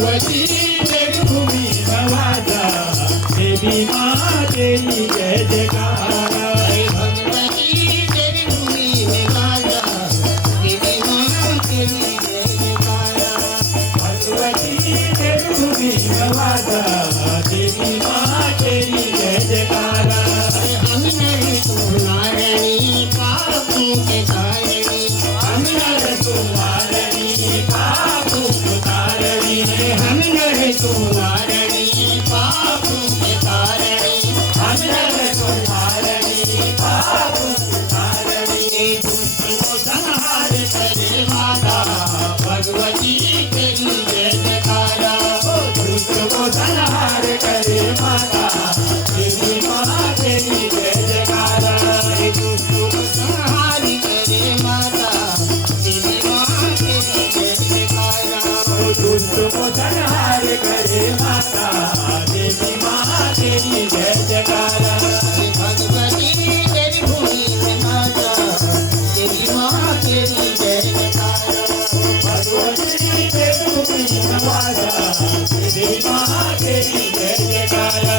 भगवती तेरी भूमि नवाजा, देवी माँ तेरी जय जयकारा। भगवती तेरी भूमि नवाजा, देवी माँ तेरी जय जयकारा। भगवती तेरी भूमि नवाजा, देवी माँ तेरी जय जयकारा। हम नर तुम्हारी पापों के तारणी, हम नर तुम्हारी पापों के तारणी, हम नर तुम्हारी पापों के तारणी, हम नर तुम्हारी पापों के तारणी। दुष्ट को संहार करे माता, भगवती तेरी जय जयकारा। दुष्ट को संहार करे माता, देवी माँ तेरी जय जयकारा। दुष्ट को संहार करे माता, देवी माँ तेरी जय जयकारा। दुष्ट को संहार करे माता, देवी माँ तेरी जय जयकारा। भगवती तेरी भूमि में माता, देवी माँ तेरी जय जयकारा। भगवती तेरी भूमि नवाजा, देवी माँ तेरी जय जयकारा।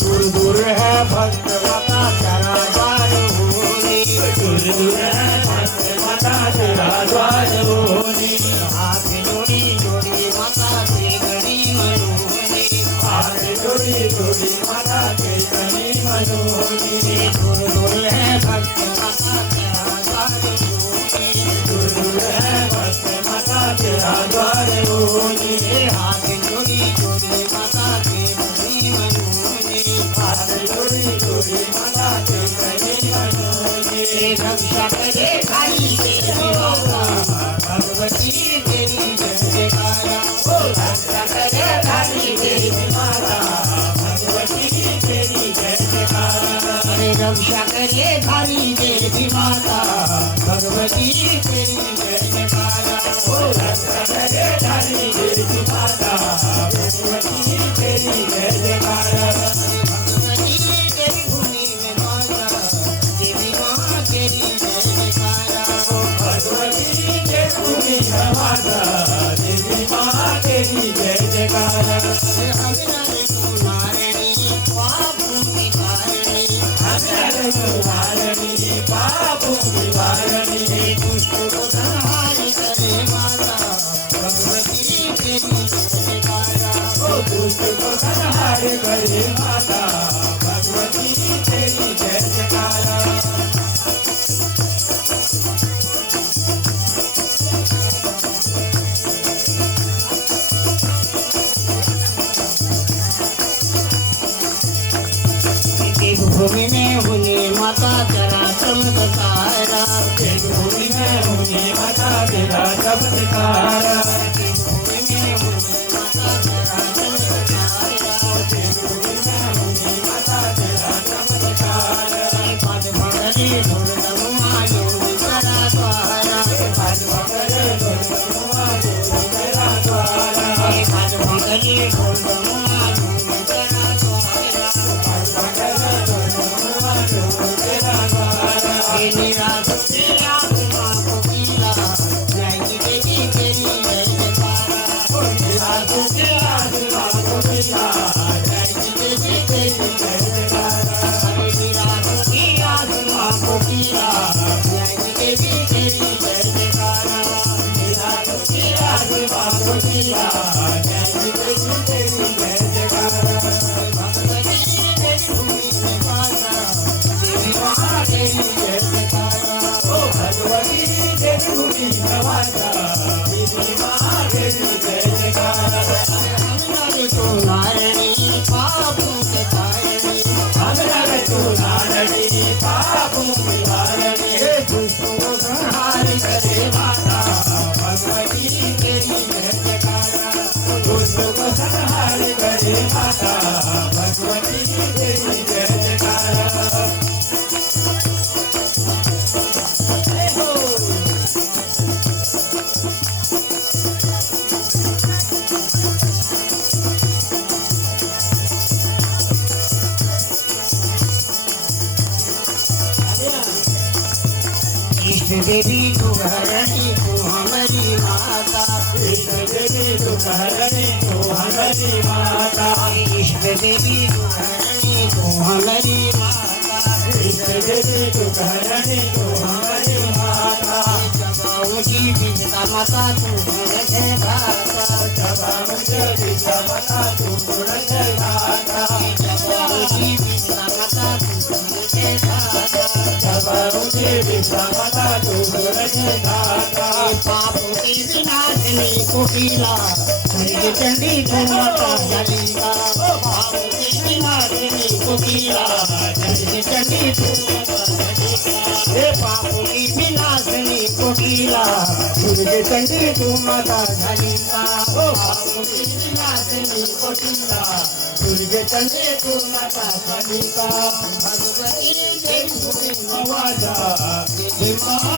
दूर दूर है भक्त माता तेरा द्वार होनी, दूर दूर है भक्त माता तेरा द्वार होनी। हाथ जोड़ी जोड़ी माता के गणी मनोनी, हाथ जोड़ी जोड़ी माता के गणी मनोनी। दूर दूर है भक्त माता तेरा द्वार होनी, दूर दूर है भक्त माता तेरा द्वार होनी। हाथ जोड़ी जोड़ी माता के गणी मनोनी, हाथ जोड़ी जोड़ी माता के गणी मनोनी। रक्षा करे खाली तेरी माता, भगवती तेरी जय जयकारा। रक्षा करे खाली देवी माता, भगवती तेरी जय जयकारा। रक्षा करे खाली देवी माता, भगवती तेरी जय जयकारा। रक्षा करे खाली देवी माता, भगवती तेरी जय जयकारा। भगवती तेरी भूमि में माता, देवी माँ तेरी जय जयकारा। भगवती के भूमि नवाजा, देवी माँ तेरी जय जयकारा। हम नर तुम्हारी पापों की तारणी, हम नर तुम्हारी पापों की तारणी। दुष्ट को संहार करे माता, भगवती तेरी जय जयकारा। दुष्ट को संहार करे माता, भगवती तेरी जय जयकारा। भूमि में हुई माता तेरा चमत्कारा, भूमि में होने माता तेरा चमत्कारा। भूमि में हुई माता तेरा चमत्कारा। भूमि में होने माता तेरा चमत्कारा। पद भगरी ढोल दमुआ योग करा द्वारा, पद भगरे ढोल दमुआ योग करा द्वारा। पद भगरी ढोल दमुआ योग करा द्वारा। पद भगरे ढोल दमुआ योग करा द्वारा। निराकुति आत्मा को पीला, जय की देवी तेरी जय जयकारा। निराकुति आत्मा को पीला, जय की देवी तेरी जय जयकारा। निराकुति आत्मा को पीला, जय की देवी तेरी जय जयकारा। निराकुति आत्मा को पीला, जय की देवी तेरी जय जयकारा। भगवती तेरी भूमि में माता, देवी माँ तेरी जय जयकारा। भगवती तेरी भूमि नवाजा, देवी माँ तेरी जय जयकारा। हम नर तुम्हारी पापों के तारणी, हम नर तुम्हारी पापों की तारणी। दुष्ट को संहार करे माता, भगवती तेरी जय जयकारा। दुष्ट को संहार करे माता, भगवती तेरी जय जयकारा। इष्ट देवी तू हरणी तू हमारी माता इष्ट देवी तू हरणी तू हमारी माता इष्ट देवी तू हरणी तू हमारी माता इष्ट देवी तू हरणी तू हमारी माता जबाओं की विद्या माता तू मुझे दाता जब मुझे विद्या माता तू मुझे दाता जबाओं की विद्या माता तू मुझे दाता जब मुझे विद्या माता तू मुझे दाता पापों की विनाशिनी कोकिला जय चंडी तू माता जलिका पापों की विनाशिनी कोकिला जय चंडी तू माता जलिका हे पापों की विनाशिनी कोकिला दुर्गे चंडी तू माता जलिका ओ पापों की विनाशिनी कोकिला दुर्गे चंडी तू माता जलिका भगवती जय आवाजा